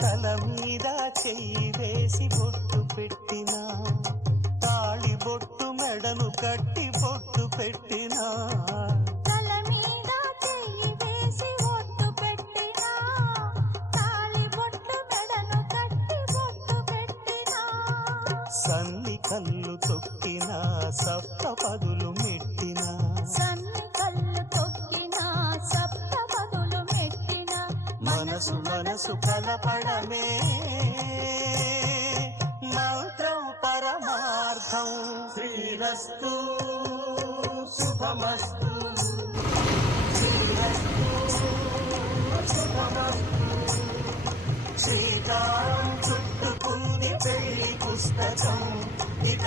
తల మీద చెయ్యి వేసి బొట్టు పెట్టినా, తాళి బొట్టు మెడను కట్టి బొట్టు పెట్టినా, తల మీద చెయ్యి వేసి బొట్టు పెట్టినా, తాళి బొట్టు మెడను కట్టి బొట్టు పెట్టినా, సన్ని కళ్ళు తొక్కినా సప్త పదులు మెట్టినా, సన్ని కళ్ళు తొక్కినా సప్త పదులు మెట్టినా, మనసు మనసు కలపడమే మంత్రం పరమార్థం. శ్రీరస్తు శుభమస్తు, శ్రీరస్తు శుభమస్తు. శ్రీకారం చుట్టుకుంది పెళ్లి పుస్తకం ఇక